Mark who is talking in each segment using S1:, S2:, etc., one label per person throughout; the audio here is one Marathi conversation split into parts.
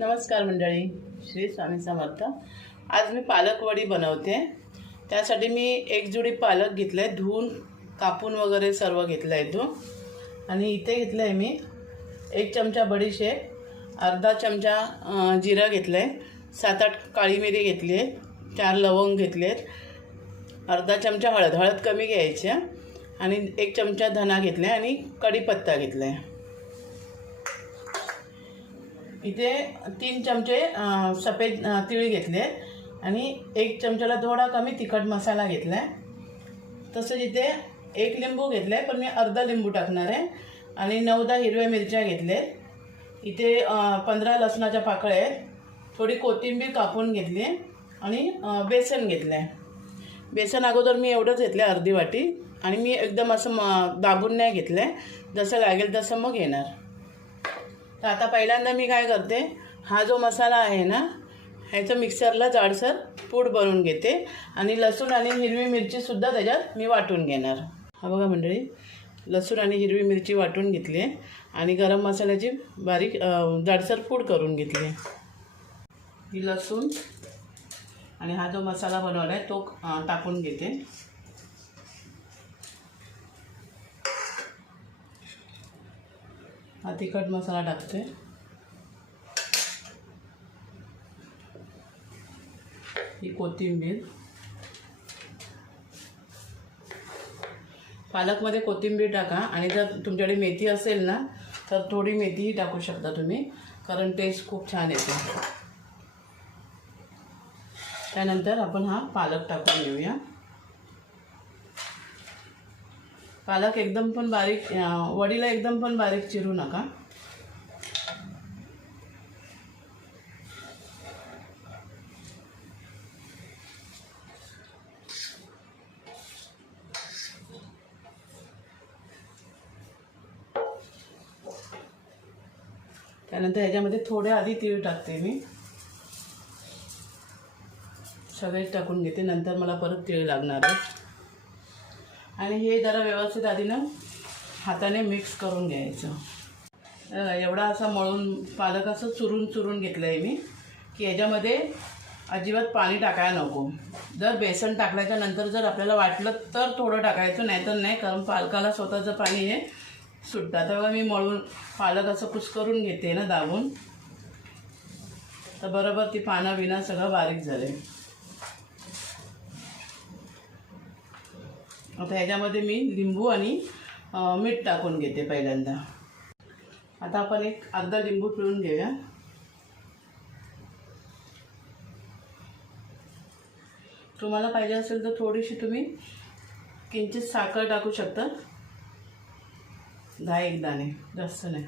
S1: नमस्कार मंडळी श्री स्वामी समर्थ. आज मी पालक वडी बनवते. त्यासाठी मी एक जुडी पालक घेतलं आहे धुवून कापून वगैरे सर्व घेतलं आहे तो आणि इथे घेतलं आहे मी एक चमचा बडीशेप अर्धा चमचा जिरं घेतलं आहे सात आठ काळी मिरी घेतली आहे चार लवंग घेतले आहेत अर्धा चमचा हळद हळद कमी घ्यायची आणि एक चमचा धना घेतला आहे आणि कढीपत्ता घेतला आहे इथे तीन चमचे सफेद तिळ घेतले. आणि एक चमच्याला थोडा कमी तिखट मसाला घेतला आहे. तसंच इथे एक लिंबू घेतला आहे पण मी अर्धा लिंबू टाकणार आहे. आणि नऊ दहा हिरव्या मिरच्या घेतल्या इथे पंधरा लसणाच्या पाकळ्या आहेत. थोडी कोथिंबीर कापून घेतली आहे. आणि बेसन घेतलं आहे. बेसन अगोदर मी एवढंच घेतलं आहे अर्धी वाटी. आणि मी एकदम असं म दाबून नाही घेतलं आहे. जसं लागेल तसं मग येणार. तर आता पहिल्यांदा मी काय करते हा जो मसाला आहे ना ह्याचं मिक्सरला जाडसर पूड बनवून घेते आणि लसूण आणि हिरवी मिरचीसुद्धा त्याच्यात मी वाटून घेणार. हा बघा मंडळी लसूण आणि हिरवी मिरची वाटून घेतली आहे आणि गरम मसाल्याची बारीक जाडसर पूड करून घेतली. ही लसूण आणि हा जो मसाला बनवला आहे तो टाकून घेते. हा तिखट मसाला टाकते. ही कोथिंबीर. पालकमध्ये कोथिंबीर टाका आणि जर तुमच्याकडे मेथी असेल ना तर थोडी मेथीही टाकू शकता तुम्ही कारण टेस्ट खूप छान येते. त्यानंतर आपण हा पालक टाकून घेऊया. पालक एकदम पण बारीक वडीला एकदम पण बारीक चिरू नका. त्यानंतर ह्याच्यामध्ये थोडे आधी तीळ टाकते मी. सगळेच टाकून घेते नंतर मला परत तीळ लागणार आहे. आणि हे जरा व्यवस्थित आधीनं हाताने मिक्स करून घ्यायचं. एवढा असा मळून पालक असं चुरून चुरून घेतलं आहे मी की याच्यामध्ये अजिबात पाणी टाकायला नको. जर बेसन टाकल्याच्या नंतर जर आपल्याला वाटलं तर थोडं टाकायचं नाही तर नाही कारण पालकाला स्वतःचं पाणी हे सुटतं आता मी मळून पालक असं कुस्करून घेते ना दाबून. तर बरोबर ती पानं बिना सगळं बारीक झाले. आता ह्याच्यामध्ये मी लिंबू आणि मीठ टाकून घेते पहिल्यांदा. आता आपण एक अर्धा लिंबू पिळून घेऊया. तुम्हाला पाहिजे असेल तर थोडीशी तुम्ही किंचित साखर टाकू शकता. दहा एक दाणे जास्त नाही.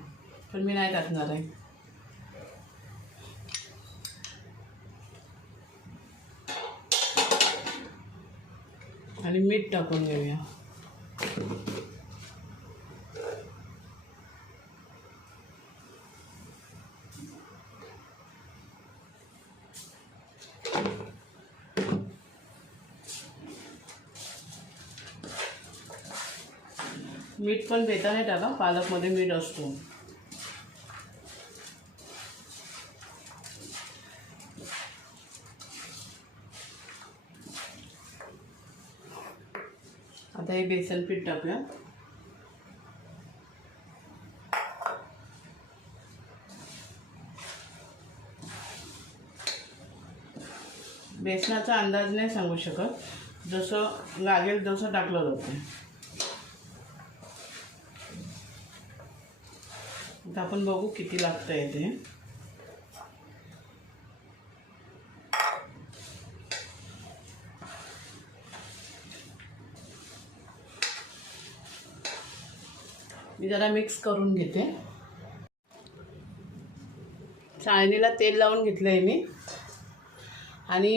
S1: पण मी नाही टाकणार आहे. आणि मीठ टाकून घेऊया. मीठ पण बेताने टाका पालकमध्ये मीठ असतो. आता हे बेसन पीठ टाकूया. बेसनाचा अंदाज नाही सांगू शकत. जसं लागेल तसं टाकलं जातं. आता आपण बघू किती लागतं आहे ते. मी जरा मिक्स करून घेते. चाळणीला तेल लावून घेतलं आहे मी. आणि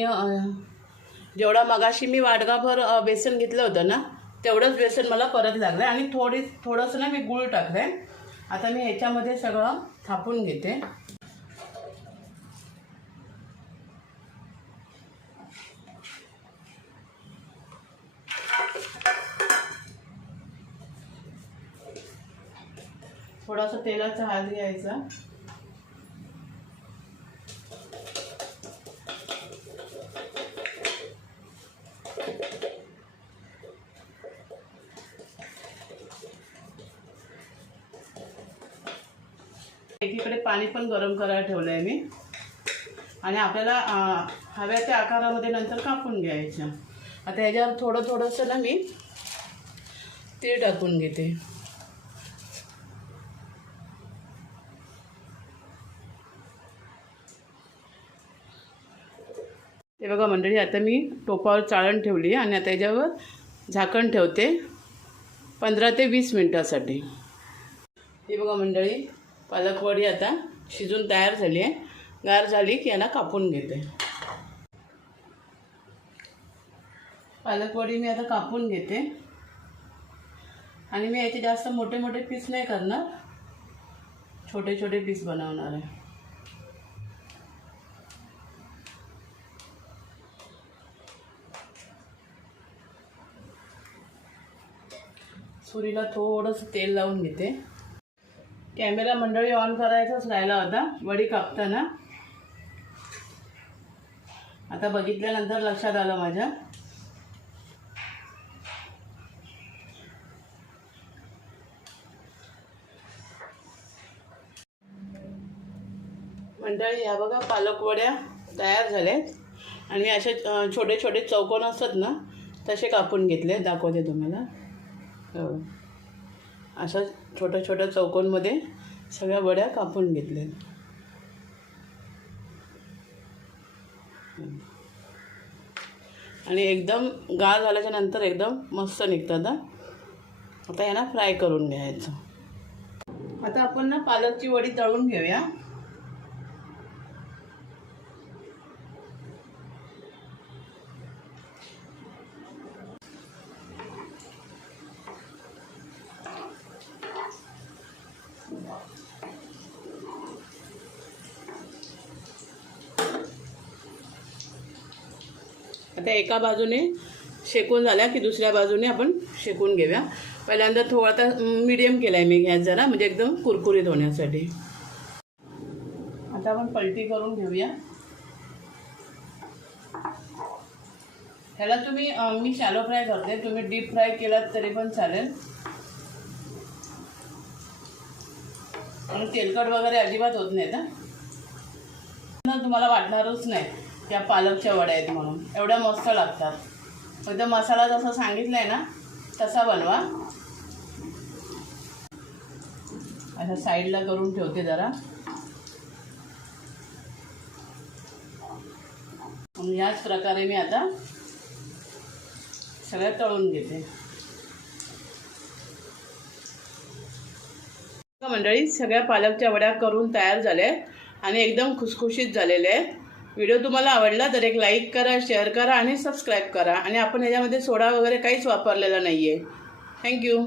S1: जेवढा मगाशी मी वाडगाभर बेसन घेतलं होतं ना तेवढंच बेसन मला परत लागलं आहे आणि थोडी थोडंसं ना मी गूळ टाकलं आहे आता मी ह्याच्यामध्ये सगळं थापून घेते. थोडासा तेलाचा हात घ्यायचा. एकीकडे पाणी पण गरम करायला ठेवलं आहे मी. आणि आपल्याला हव्या त्या आकारामध्ये नंतर कापून घ्यायचं आता ह्याच्यावर थोडं थोडंसं ना मी तीळ टाकून घेते. हे बघा मंडळी आता मी टोपावर चाळण ठेवली आणि आता याच्यावर झाकण ठेवते पंधरा ते वीस मिनटासाठी. हे बघा मंडळी पालकवडी आता शिजून तयार झाली आहे. गार झाली की याला कापून घेते. पालकवडी मी आता कापून घेते. आणि मी याचे जास्त मोठे मोठे पीस नाही करणार. छोटे छोटे पीस बनवणार आहे. सुरीला थोडंसं तेल लावून घेते. कॅमेरा मंडळी ऑन करायचाच राहिला होता वडी कापताना. आता बघितल्यानंतर लक्षात आलं माझ्या. मंडळी ह्या बघा पालकवड्या तयार तयार झाल्यात. आणि असे छोटे छोटे चौकोन असतात ना तसे कापून घेतले दाखवते तुम्हाला. अशा छोट्या छोट्या चौकोनमध्ये सगळ्या वड्या कापून घेतल्या. आणि एकदम गार झाल्याच्यानंतर एकदम मस्त निघतात आता यांना फ्राय करून घ्यायचं. आता आपण ना पालकची वडी तळून घेऊया. त्या एका बाजूने शेकून झाल्या की दुसऱ्या बाजूने आपण शेकून घेऊया. पहिल्यांदा थोडा तर मीडियम केला आहे मी गॅस जरा म्हणजे एकदम कुरकुरीत होण्यासाठी. आता आपण पलटी करून घेऊया. ह्याला तुम्ही मी शॅलो फ्राय करते. तुम्ही डीप फ्राय केलात तरी पण चालेल. आणि तेलकट वगैरे अजिबात होत नाही ना तुम्हाला वाटणारच नाही. त्या पालकच्या वड्या आहेत म्हणून. एवढ्या मस्त लागतात. फक्त मसाला जसा सांगितला आहे ना तसा बनवा. अशा साईडला करून ठेवते जरा. आणि याच प्रकारे मी आता सगळ्या तळून घेते. मंडळी सगळ्या पालकच्या वड्या करून तयार झाल्या आणि एकदम खुसखुशीत झालेले आहेत. व्हिडिओ तुम्हाला आवडला तर एक लाईक करा शेअर करा आणि सबस्क्राईब करा. आणि आपण याच्यामध्ये सोडा वगैरे काहीच वापरलेला नाही आहे थँक्यू